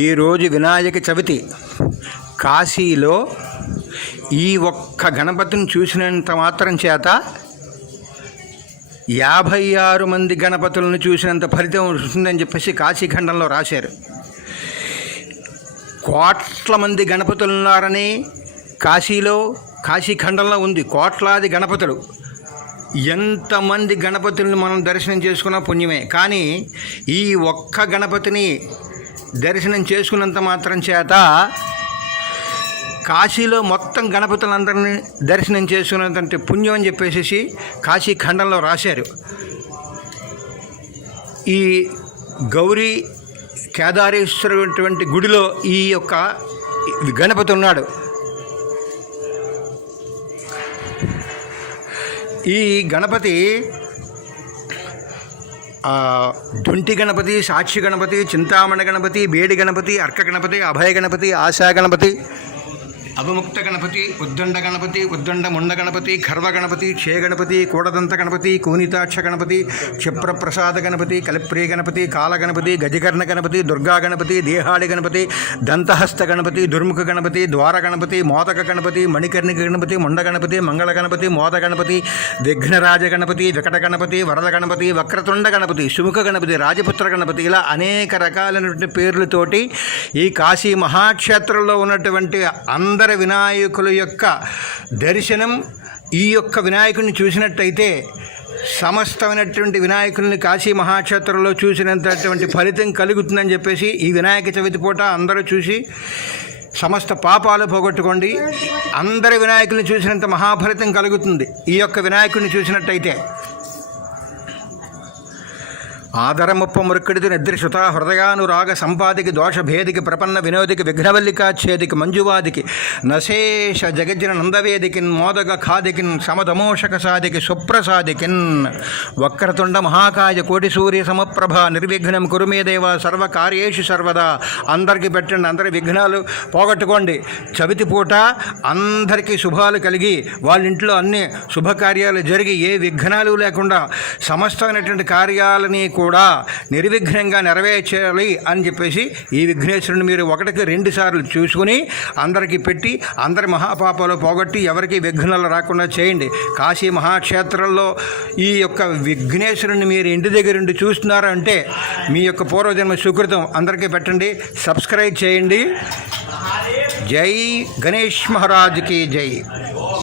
ఈరోజు వినాయక చవితి. కాశీలో ఈ ఒక్క గణపతిని చూసినంత మాత్రం చేత 56 మంది గణపతులను చూసినంత ఫలితం వస్తుందని చెప్పేసి కాశీఖండంలో రాశారు. కోట్ల మంది గణపతులు ఉన్నారని కాశీఖండంలో ఉంది. కోట్లాది గణపతులు. ఎంతమంది గణపతులను మనం దర్శనం చేసుకున్న పుణ్యమే. కానీ ఈ ఒక్క గణపతిని దర్శనం చేసుకున్నంత మాత్రం చేత కాశీలో మొత్తం గణపతులందరినీ దర్శనం చేసుకున్నంత పుణ్యం అని చెప్పేసి కాశీఖండంలో రాశారు. ఈ గౌరీ కేదారేశ్వరటువంటి గుడిలో ఈ యొక్క గణపతి ఉన్నాడు. ఈ గణపతి దొంటి గణపతి, సాక్షి గణపతి, చింతామణి గణపతి, బేడి గణపతి, అర్క గణపతి, అభయ గణపతి, ఆశా గణపతి, అవిముక్త గణపతి, ఉద్దండ గణపతి, ఉద్దండ ముండ గణపతి, ఖర్వ గణపతి, క్షే గణపతి, కూడదంత గణపతి, కూనితాక్ష గణపతి, క్షిప్రప్రసాద గణపతి, కలిప్రియ గణపతి, కాల గణపతి, గజకర్ణ గణపతి, దుర్గా గణపతి, దేహాడి గణపతి, దంతహస్త గణపతి, దుర్ముఖ గణపతి, ద్వార గణపతి, మోదక గణపతి, మణికర్ణిక గణపతి, ముండ గణపతి, మంగళ గణపతి, మోద గణపతి, విఘ్నరాజ గణపతి, వికట గణపతి, వరద గణపతి, వక్రతుండ గణపతి, సుముఖ గణపతి, రాజపుత్ర గణపతి, ఇలా అనేక రకాలైనటువంటి పేర్లతోటి ఈ కాశీ మహాక్షేత్రంలో ఉన్నటువంటి అందరి వినాయకుల యొక్క దర్శనం, ఈ యొక్క వినాయకుడిని చూసినట్టయితే సమస్తమైనటువంటి వినాయకుల్ని కాశీ మహాక్షేత్రంలో చూసినంతటువంటి ఫలితం కలుగుతుందని చెప్పేసి ఈ వినాయక చవితి పూట అందరూ చూసి సమస్త పాపాలు పోగొట్టుకోండి. అందరి వినాయకుల్ని చూసినంత మహాఫలితం కలుగుతుంది ఈ యొక్క వినాయకుడిని చూసినట్టయితే. ఆదరముప్ప మురుక్కడిది నిద్రిశుత హృదయానురాగ సంపాదికి దోషభేదికి ప్రపన్న వినోదికి విఘ్నవల్లికాచ్ఛేదికి మంజువాదికి నశేష జగజ్జన నందవేదికిన్ మోదగ ఖాదికిన్ సమదమోషక సాదికి సుప్రసాదికిన్ వక్రతుండ మహాకాయ కోటి సూర్య సమప్రభ నిర్విఘ్నం కురుమేదేవ సర్వకార్యేషు సర్వదా. అందరికీ పెట్టండి, అందరి విఘ్నాలు పోగొట్టుకోండి. చవితి పూట అందరికీ శుభాలు కలిగి వాళ్ళ ఇంట్లో అన్ని శుభకార్యాలు జరిగి ఏ విఘ్నాలు లేకుండా సమస్తమైనటువంటి కార్యాలని కూడా నిర్విఘ్నంగా నెరవేర్చాలి అని చెప్పేసి ఈ విఘ్నేశ్వరుని మీరు 1-2 సార్లు చూసుకుని అందరికీ పెట్టి అందరి మహాపాపాలు పోగొట్టి ఎవరికి విఘ్నాలు రాకుండా చేయండి. కాశీ మహాక్షేత్రంలో ఈ యొక్క విఘ్నేశ్వరుని మీరు ఇంటి దగ్గర నుండి చూస్తున్నారంటే మీ యొక్క పూర్వజన్మ సుకృతం. అందరికీ పెట్టండి, సబ్స్క్రైబ్ చేయండి. జై గణేష్ మహారాజ్కి జై.